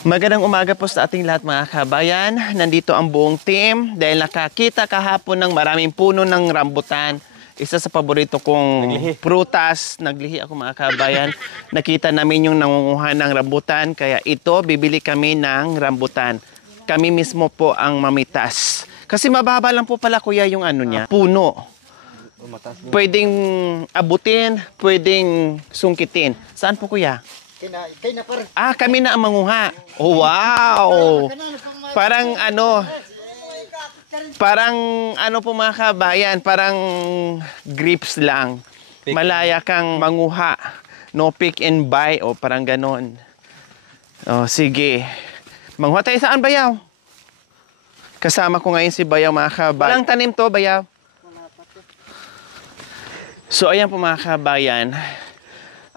Magandang umaga po sa ating lahat mga kabayan. Nandito ang buong team dahil nakakita kahapon ng maraming puno ng rambutan. Isa sa paborito kong prutas. Naglihi ako mga kabayan. Nakita namin yung nangunguha ng rambutan. Kaya ito, bibili kami ng rambutan. Kami mismo po ang mamitas. Kasi mababa lang po pala kuya yung ano niya. Puno. Pwedeng abutin, pwedeng sungkitin. Saan po kuya? Kami na ang manguha. Oh, wow! Parang ano po mga kabayan, parang grapes lang. Malaya kang manguha. No pick and buy. O, parang ganon. O, sige. Manguha tayo saan, Bayaw? Kasama ko ngayon si Bayaw, mga kabayan. Walang tanim to, Bayaw. So, ayan po mga kabayan.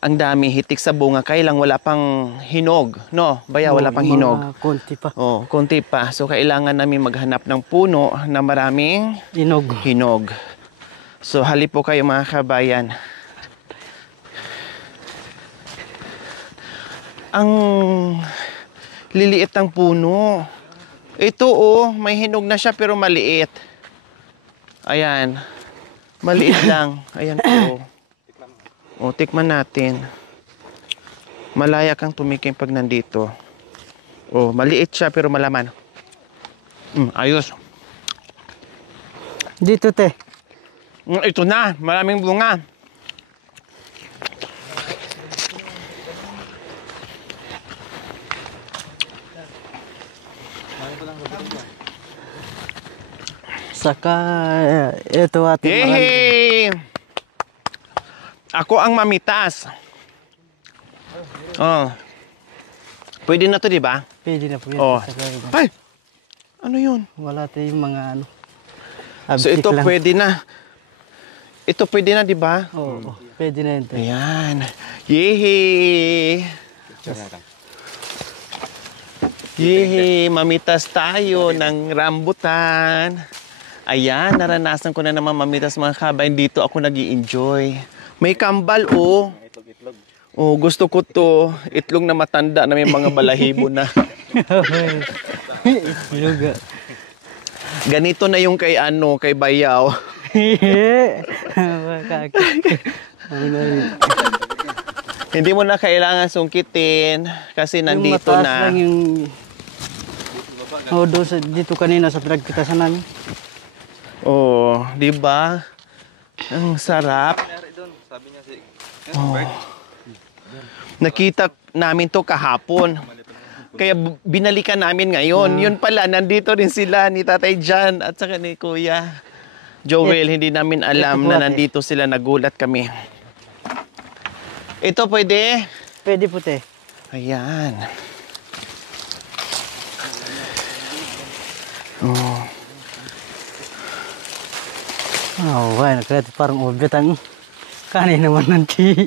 Ang dami hitik sa bunga, kailang wala pang hinog, no? Bayaw, wala pang hinog. Konti pa. Oh, konti pa. So kailangan namin maghanap ng puno na maraming hinog. So halip po kayo mga kabayan. Ang liliit ng puno. Ito oh, may hinog na siya pero maliit. Ayan. Maliit lang. Ayan po. O, tikman natin. Malaya kang tumikim pag nandito. O, maliit siya pero malaman. Ayos. Dito, te. Ito na, maraming bunga. Saka, ito ating Hey! Ako ang mamitas. Oh. Pwede na to, di ba? Pwede na po yan. Oh. Ay! Ano yun? Wala tayong mga ano. So ito lang. Pwede na. Ito pwede na, di ba? Oo. Pwede na yun. Ayan. Yehey! Yehey! Mamitas tayo ng rambutan. Ayan, naranasan ko na naman mamitas mga kabayan. Dito ako nag-i-enjoy. May kambal, oh. Oh, gusto ko to. Itlog na matanda na may mga balahibo na. Ganito na yung kay kay Bayaw. Hindi mo na kailangan sungkitin kasi nandito yung na. Lang yung dito kanina sa pinagpitasan namin. Oh, di ba? Ang sarap. Oh. Nakita namin to kahapon. Kaya binalikan namin ngayon. Yun pala, nandito rin sila ni Tatay Jan at saka ni Kuya Joel. Hindi namin alam na nandito sila. Nagulat kami. Ito pwede? Pwede po, te. Ayan. Oh. Oh, why? Nakita parang obet ang kanin naman nanti.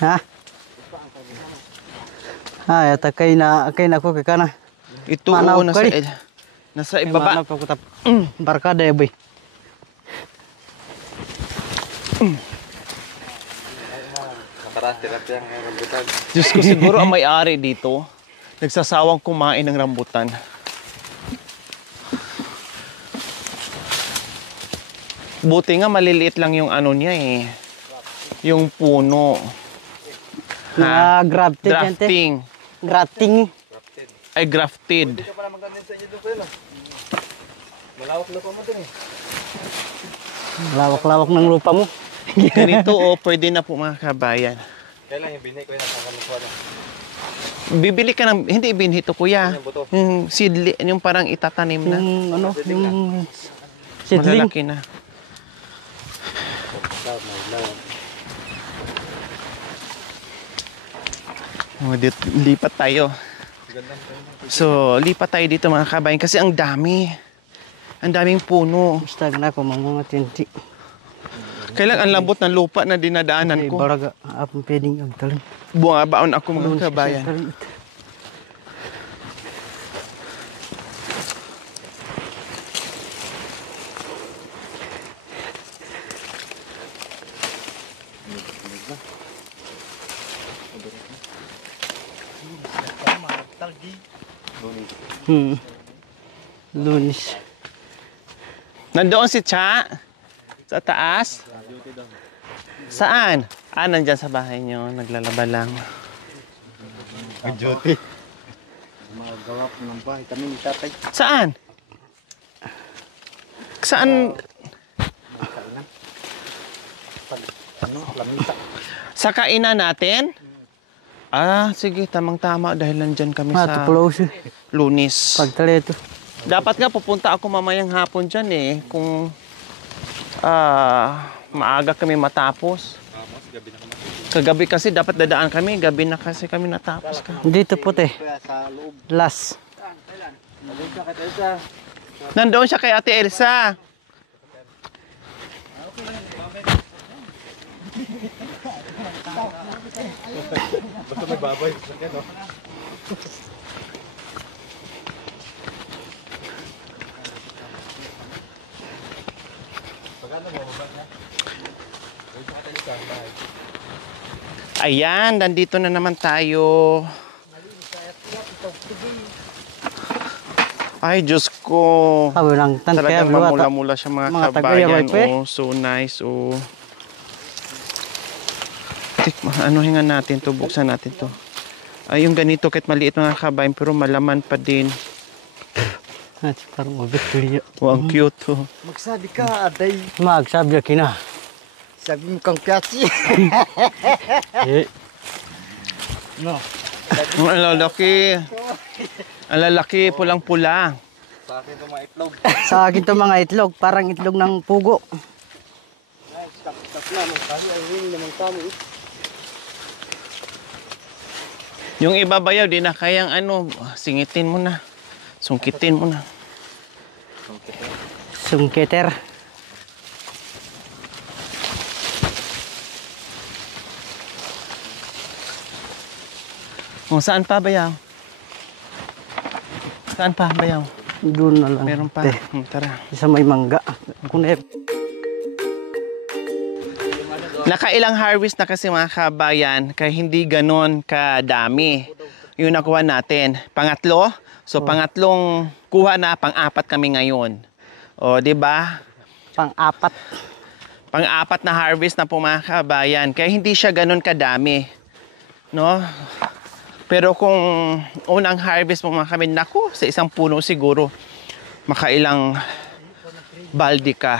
Ha? Yata kay na ko kay kana. Ito nasa ibaba. Barkada ya, boy. Diyos ko, siguro ang may-ari dito nagsasawang kumain ng rambutan. Buti nga maliliit lang yung ano niya eh. Yung puno. Na grafting. Grafting. Ay, grafted. Malawak na po mo din eh. Lawak-lawak ng lupa mo. Ganito o pwede na po mga kabayan. Kailan yung binhi ko yun sa kalukuan? Bibili ka ng, hindi binhito kuya. Yung buto. Yung seedling, yung parang itatanim na. Yung ano, yung seedling. Malalaki na. Lipat tayo. So, lipat tayo dito mga kabayan kasi ang dami. Ang daming puno. Basta na ako mga tinti. Kailan ang lambot ng lupa na dinadaanan ko. Baraga, apong pwedeng ang talim. Bumabaon ako mga kabayan. Lunis. Nandoon si Cha sa taas. Saan? Nandyan sa bahay nyo. Naglalaba lang. Ang duty. Magawa ko ng bahay kami ni tatay. Saan? Saan? Lamita. Sa kainan natin? Sige. Tamang-tama dahil nandyan kami sa Close. Lunis. Pagtaleto. Dapat nga pupunta ako mamayang hapon dyan eh. Kung maaga kami matapos. Kagabi kasi dapat dadaan kami. Gabi na kasi kami natapos ka. Dito puti. Sa loob. Last. Nandoon siya kay Ate Elsa. Basta may baboy. No? Ayan, nandito na naman tayo. Ay, Diyos ko. Sabi lang, tan kaya Talagang mamula-mula siya mga mga kabayan. tagayabay, Oh, so nice. Oh. Anuhin nga natin to, buksan natin to. Ay, yung ganito, kahit maliit mga kabayan, pero malaman pa din. Parang ubit tuliyo. Oh, ang cute. Oh. Magsabi ka, aday. Magsabi kina. Sabi mo kang piatsi. No. Ang lalaki. Ang lalaki, pulang-pula. Sa akin ito mga itlog. Sa akin to mga itlog, parang itlog ng pugo. Stop na. Magsabi ay ring naman kami. Yung iba bayaw, di na kayang singitin mo na. Sungkitin mo na. Sungketer. Kung saan pa bayaw? Saan pa bayaw? Doon na lang. Meron pa. Te, Tara. isa may mangga. Kunep. Nakailang harvest na kasi mga kabayan, kaya hindi ganon kadami. Yung nakuha natin. Pangatlo. So pangatlong kuha na, pang-apat kami ngayon. O, di ba? Pang-apat. Pang-apat na harvest na po mga kabayan. Kaya hindi siya ganon kadami. No? Pero kung unang harvest mo mga kami, naku, sa isang puno siguro, makailang balde ka.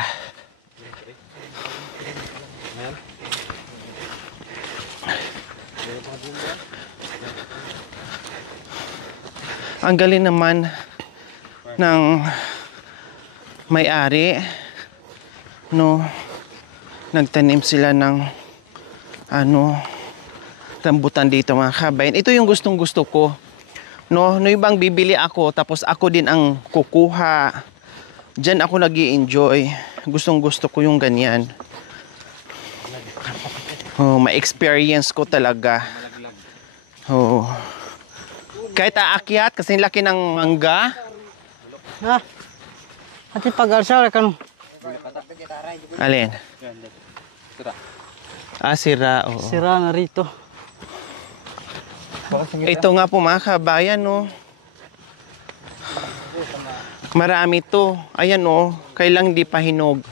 Ang galing naman ng may-ari, no, nagtanim sila ng rambutan dito mga kabayan. Ito yung gustong gusto ko. No ibang bibili ako tapos ako din ang kukuha. Diyan ako nag-i-enjoy. Gustong gusto ko yung ganyan. Ma-experience ko talaga. Kahit aakyat kasi laki ng mangga. Ha? Ati pag-alsa kan. Alin? Sira. Oo. Sira na rito. Ito nga po mga kabayan, no. Marami to. Ayan, oh. Kailang di pa hinog.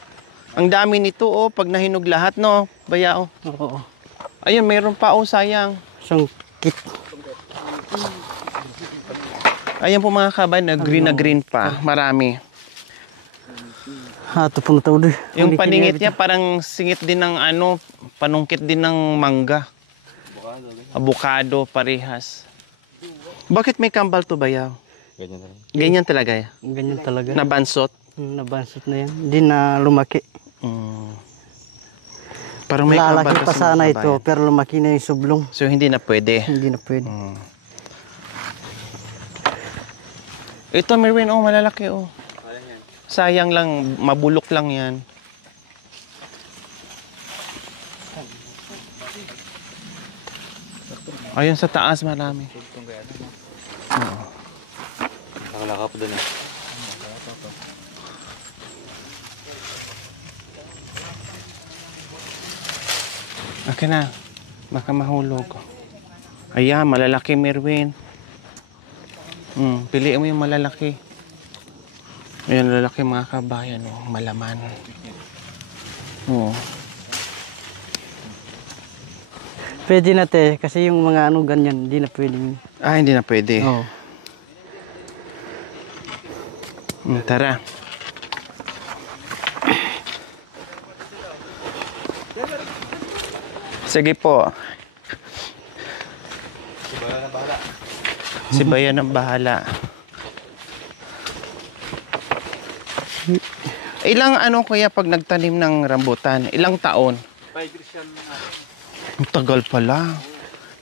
Ang dami nito, oh. Pag nahinog lahat, no. Baya, oh. Oo. Ayun, mayroon pa, oh. Sayang. Sungkit. Ayan po mga kabayan, na green pa. Marami. Ato po na tao doon. Yung paningit niya parang singit din ng ano, panungkit din ng mangga. Avocado, parehas. Bakit may kambal to bayaw? Ganyan talaga. Ganyan talaga. Nabansot. Nabansot na yan. Hindi na lumaki. Parang may kambal Lalaki pa kasi sana mga ito, kabayan. pero lumaki na yung sublong. So hindi na pwede. Hindi na pwede. Ito Merwin, oh malalaki oh. Sayang lang, mabulok lang yan. Ayun sa taas marami. Nakalaka po doon eh. Okay na. Baka mahulog. Ayan, malalaki Merwin. Piliin mo yung malalaki. Ayan, lalaki mga kabayan. Oh, malaman. Oh. Pwede na te, kasi yung mga ano ganyan, hindi na pwede. Ah, hindi na pwede. Oo. Tara. Sige po. Si Bayan ang bahala. Ilang ano kuya pag nagtanim ng rambutan? Ilang taon? Ang tagal pala.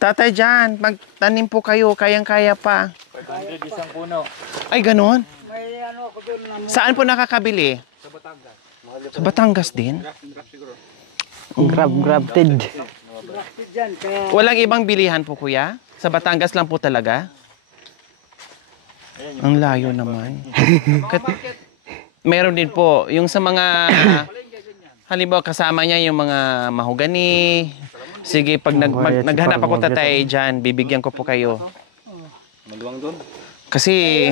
Tatay Jan, magtanim po kayo, kayang-kaya pa. 500 isang puno. Ay, ganon? May ano ako doon na Saan po nakakabili? Sa Batangas. Sa Batangas din? grafted. Walang ibang bilihan po kuya? Sa Batangas lang po talaga? Ang layo naman. Meron din po. Yung sa mga, halimbawa kasama niya yung mga mahogani. Sige, pag naghanap ako tatay dyan, bibigyan ko po kayo. Maluwang doon. Kasi,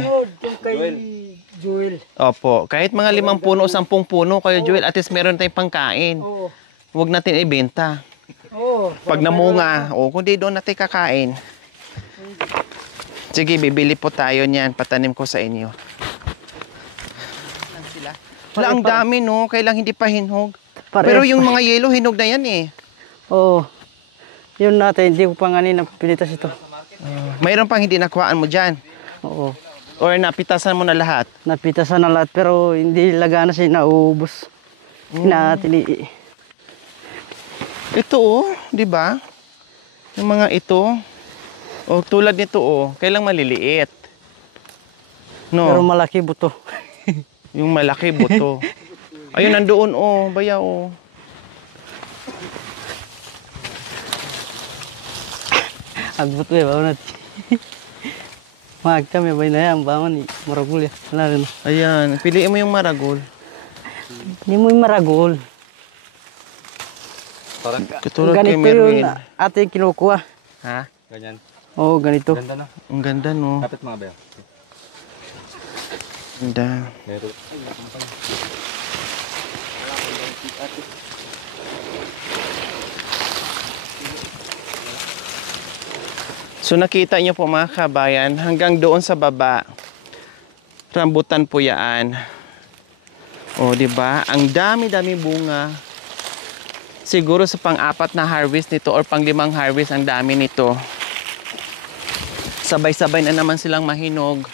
Joel. opo, kahit mga 5 puno, 10 puno kayo Joel, at least meron tayong pangkain. Oo. Huwag natin ibenta. Oo. Pag namunga, o kundi doon natin kakain. Sige, bibili po tayo niyan. Patanim ko sa inyo. Wala, ang dami no. Kailang hindi pa hinog. Pero yung mga yellow, hinog na yan eh. Oo. Yun natin, hindi ko pa nga pinitas ito. Mayroon pang hindi nakuhaan mo dyan. Oo. Or napitasan mo na lahat. Napitasan na lahat pero hindi lagana siya nauubos. Hinatili. Ito oh, di ba? Yung mga ito. O tulad nito oh, kailang maliliit. No. Pero malaki buto. Yung malaki buto. Ayun, nandoon oh, baya oh. Agbut ko ba natin. Magka may bay na yan, baman ni maragul ya. Wala rin. Ayan, piliin mo yung maragol. Hindi mo yung maragul. Parang Katulad kay Ganito Merwin. yun ate kinukuha. Ha? ganyan. Oo, ganito. Ganda na. Ang ganda no. Kapit mga bayo. Ganda. Meron. So nakita niyo po mga kabayan, hanggang doon sa baba, rambutan po yan. O, di ba? Ang dami-dami bunga. Siguro sa pang-4 na harvest nito or pang-5 harvest, ang dami nito. Sabay-sabay na naman silang mahinog.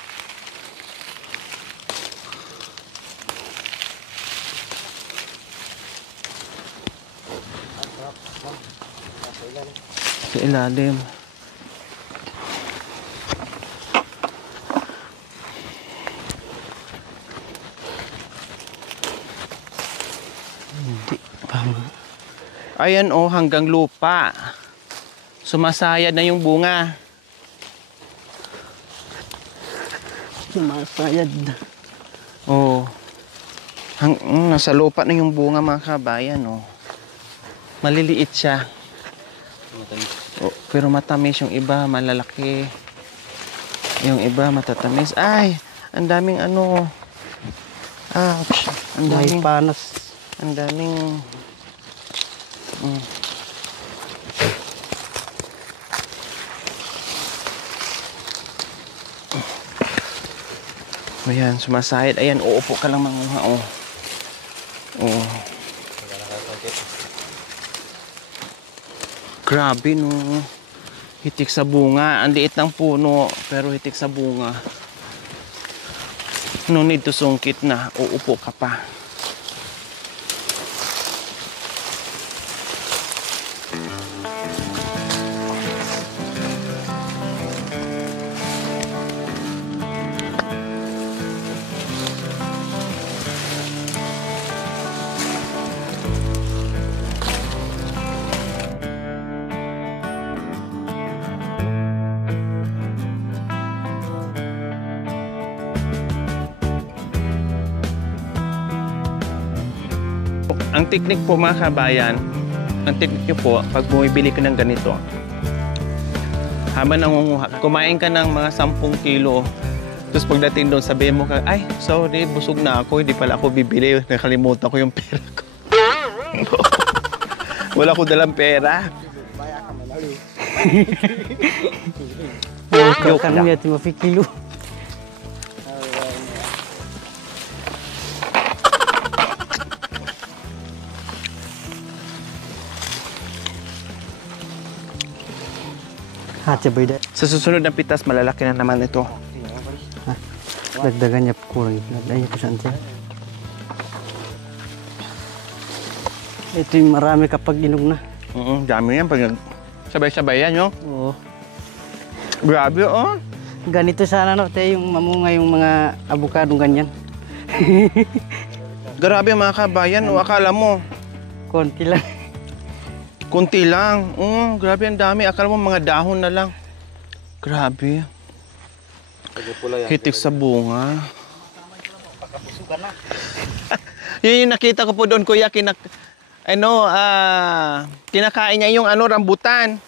Sa ilalim. Ayan oh, hanggang lupa. Sumasayad na yung bunga. Sumasayad. Oh. Nasa lupa na yung bunga mga kabayan oh. Maliliit siya. Oh, pero matamis yung iba, malalaki. Yung iba matatamis. Ay, ang daming ano. Ouch. Ang May daming panas. Ang daming Ayan, sumasahid. Ayan, uupo ka lang manguha, oh. Grabe no. Hitik sa bunga. Ang liit ng puno, pero hitik sa bunga. No need to sungkit na. Uupo ka pa. Ang teknik po mga kabayan, ang teknik nyo po, pag bumibili ka ng ganito, habang nangunguha, kumain ka ng mga 10 kilo, tapos pagdating doon, sabihin mo ka, ay, sorry, busog na ako, hindi pala ako bibili, nakalimutan ko yung pera ko. Wala ko dalang pera. Joke kami at mafikilo. Hatya ba yun? Sa susunod na pitas, malalaki na naman ito. Dagdagan niya kurang. Dagdagan niya po siya. Ito yung marami kapag inog na. Dami yan. Pag sabay-sabay yan, no? Oo. Grabe, oh. Ganito sana no, tayo yung mamunga yung mga avocado ganyan. Grabe mga kabayan, o akala mo, Konti lang. kunti lang. Grabe ang dami. Akala mo mga dahon na lang. Grabe. Hitik sa bunga. Yun yung nakita ko po doon, kuya. Kinakain niya yung rambutan.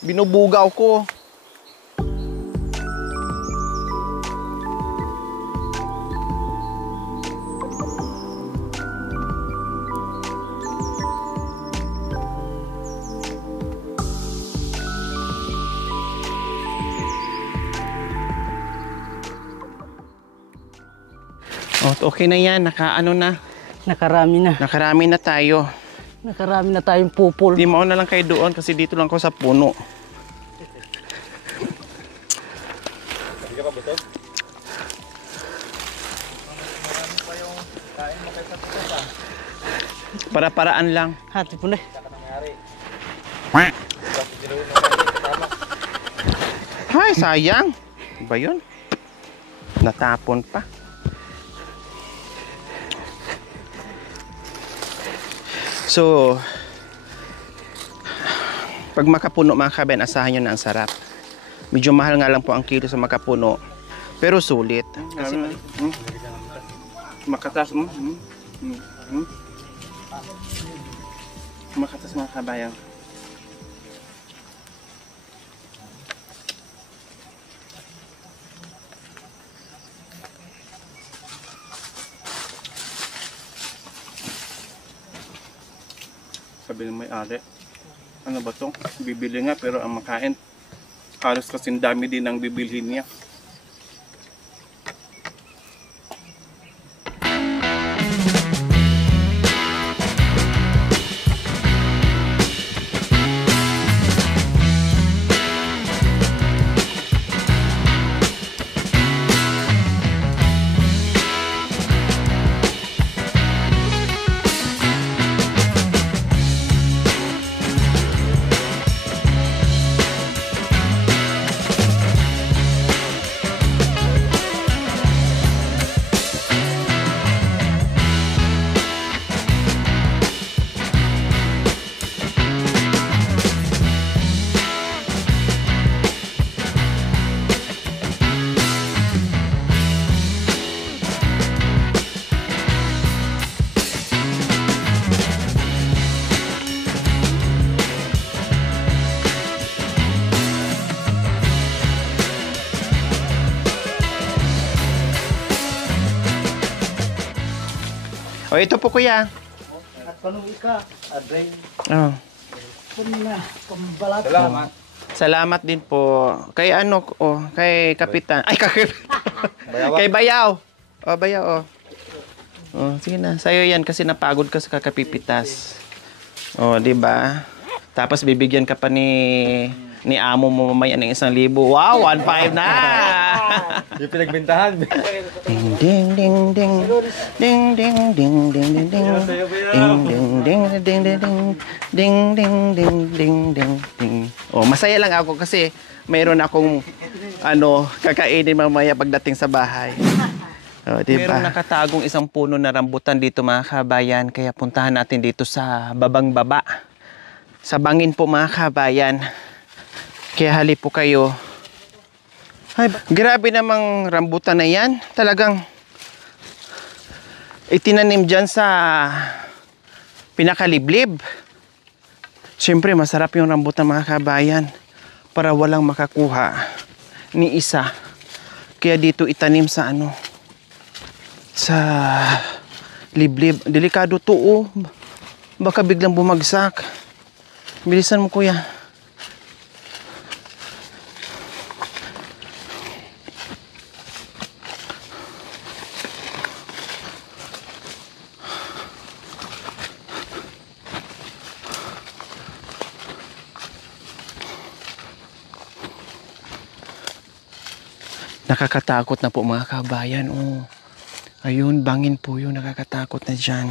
Binubugaw ko. Oh, okay na yan. Nakarami na. Nakarami na tayo. Nakarami na tayong pupol. Di mo na lang kayo doon kasi dito lang ako sa puno. Para-paraan lang. Hati po na. Ay, sayang. Ba yun? Natapon pa. So, pag makapuno mga kabayan, asahan nyo na ang sarap. Medyo mahal nga lang po ang kilo sa makapuno, pero sulit. Kasi makatas, makatas mga kabayan. Sabi ng may-ari, ano ba to? Bibili nga pero ang makain, halos kasing dami din ang bibilhin niya. O ito po kuya. At panuwi ka, adray. Oh. Pamila, pambalat. Salamat. Salamat din po. Kay kay Kapitan. Ay, kay Bayaw. O, Bayaw, o. O, sige na. Sa'yo yan kasi napagod ka sa kakapipitas. O, di ba? Tapos bibigyan ka pa ni amo mo mamaya ng 1,000. Wow, 1,500 na! Yung pinagbentahan. Ding ding ding ding ding ding ding ding ding ding ding ding ding ding ding ding ding ding ding ding. Oh, masaya lang ako kasi mayroon akong kakainin mamaya pagdating sa bahay. Oh, diba? Meron nakatagong isang puno na rambutan dito mga kabayan, kaya puntahan natin dito sa babang baba. Sa bangin po mga kabayan. Kaya halip po kayo. Ay, grabe namang rambutan na yan. Talagang itinanim dyan sa pinakaliblib. Siyempre, masarap yung rambutan mga kabayan para walang makakuha ni isa. Kaya dito itanim sa sa liblib. Delikado to, oh. Baka biglang bumagsak. Bilisan mo, kuya. Nakakatakot na po mga kabayan. Oh. Ayun, bangin po yun. Nakakatakot na dyan.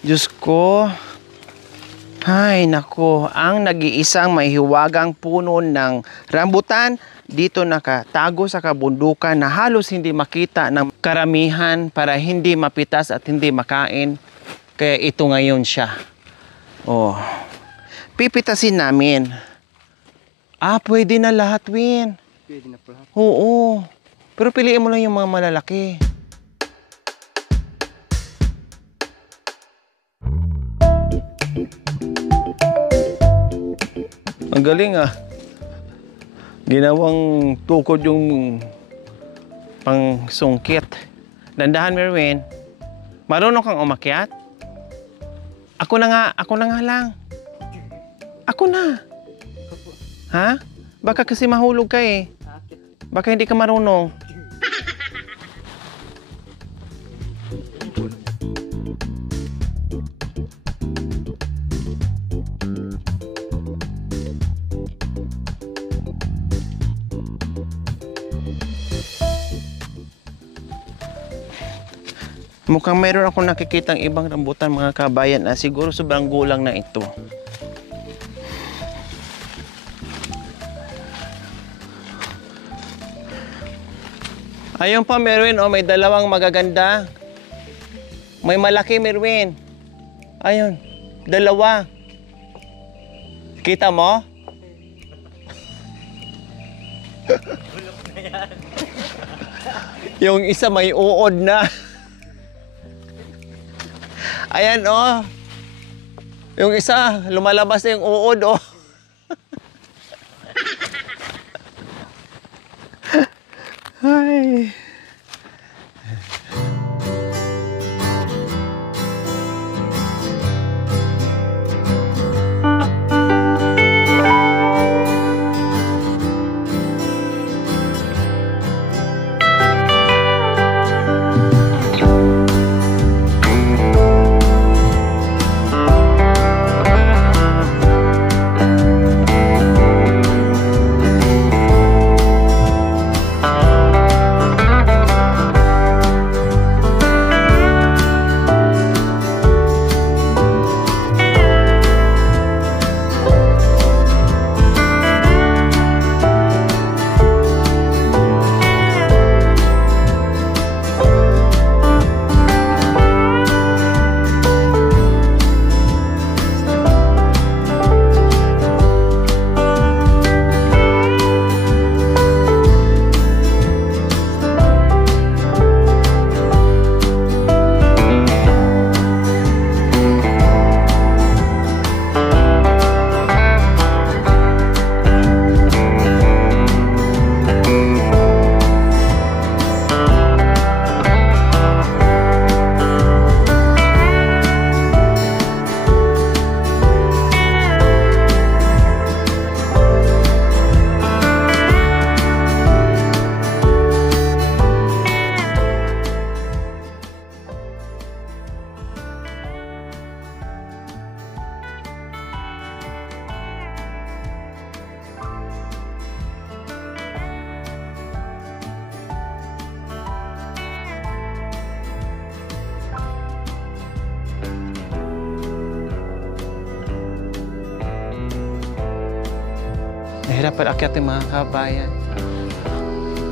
Diyos ko. Ay, nako. Ang nag-iisang mahiwagang puno ng rambutan dito nakatago sa kabundukan na halos hindi makita ng karamihan para hindi mapitas at hindi makain. Kaya ito ngayon siya. Oh. Pipitasin namin. Pwede na lahat, Win. Pwede na po lahat. Oo. Pero piliin mo lang yung mga malalaki. Ang galing ah. Ginawang tukod yung pang sungkit. Dandahan, Merwin. Marunong kang umakyat? Ako na nga lang. Ako na. Ha? Baka kasi mahulog ka eh. Baka hindi ka marunong. Mukhang mayroon akong nakikitang ibang rambutan mga kabayan na siguro sobrang gulang na ito. Ayun pa, Merwin. Oh, may dalawang magaganda. May malaki, Merwin. Ayun. Dalawa. Kita mo? Yung isa may uod na. Ayan, oh. Yung isa, lumalabas na yung uod, oh. Ay. Mahirap pag-akyat yung mga kabayan.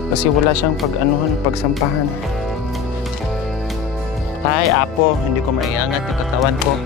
Kasi wala siyang pag-anuhan, pagsampahan. Ay, apo, hindi ko maiangat yung katawan ko.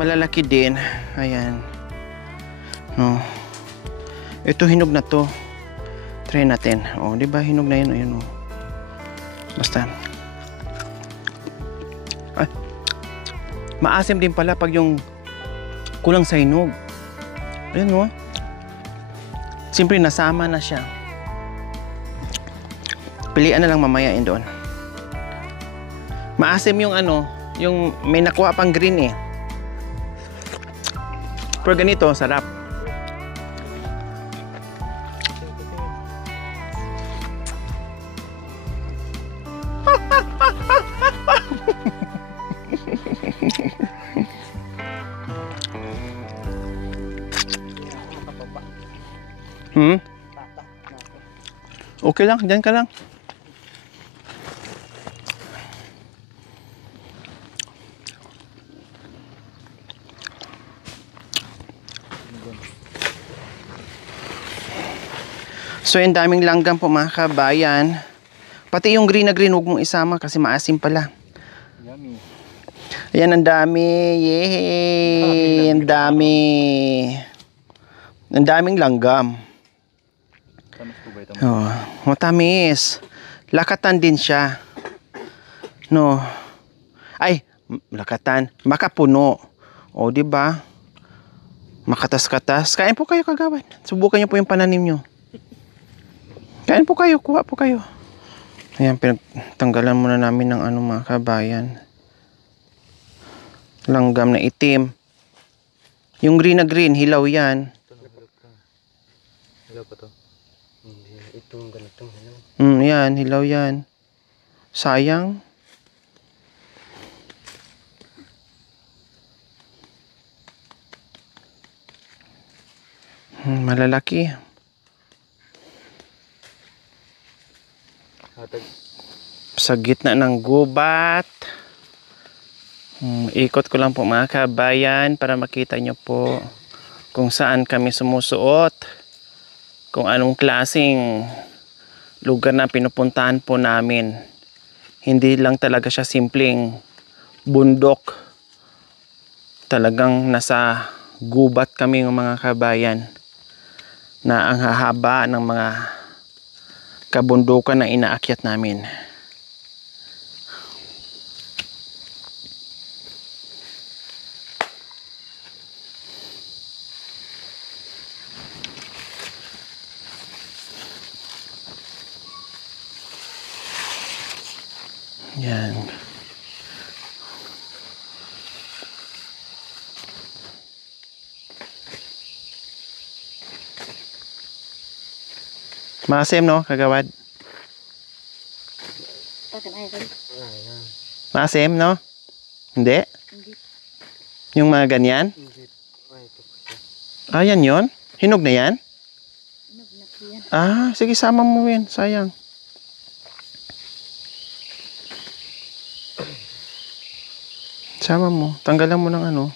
Malalaki din. Ayan. No. Ito hinog na to. Try natin. Oh, di ba hinog na yun? Ayun oh. Basta. Ay. Maasim din pala pag yung kulang sa hinog. Ayun oh. Siyempre nasama na siya. Pilian na lang mamaya yun doon. Maasim yung ano, yung may nakuha pang green eh. Pero ganito, sarap. Okay lang, dyan ka lang. So, yung daming langgam po mga kabayan. Pati yung green na green, huwag mong isama kasi maasim pala. Yummy. Ayan, ang dami. Yay! Ang dami. Ang daming langgam. Tamis po ba ito? Oh, matamis. Lakatan din siya. No. Ay, lakatan. Makapuno. O, di ba? Makatas-katas. Kain po kayo, kagawad. Subukan niyo po yung pananim niyo. Kain po kayo, kuha po kayo. Ayan, pinagtanggalan muna namin ng ano mga kabayan. Langgam na itim. Yung green na green, hilaw yan. Hilaw pa to? Hindi, itong ganitong hilaw. Yan, hilaw yan. Sayang. Malalaki. Sa gitna ng gubat. Ikot ko lang po mga kabayan para makita nyo po kung saan kami sumusuot. Kung anong klaseng lugar na pinupuntahan po namin. Hindi lang talaga siya simpleng bundok. Talagang nasa gubat kami ng mga kabayan na ang hahaba ng mga kabundukan na inaakyat namin. Yan. Maasim, no, kagawad? Maasim, no? Hindi? Yung mga ganyan? Ah, yan yun? Hinog na yan? Ah, sige, sama mo yan. Sayang. Sama mo. Tanggalan mo ng ano.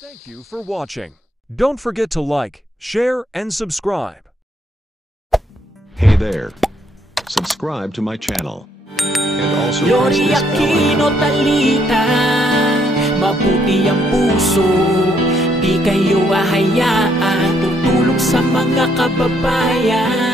Thank you for watching. Don't forget to like, share, and subscribe. Hey there. Subscribe to my channel. And also press Lori this bell Aquino icon. Talita, mabuti ang puso, di kayo hahayaan, tutulong sa mga kababayan.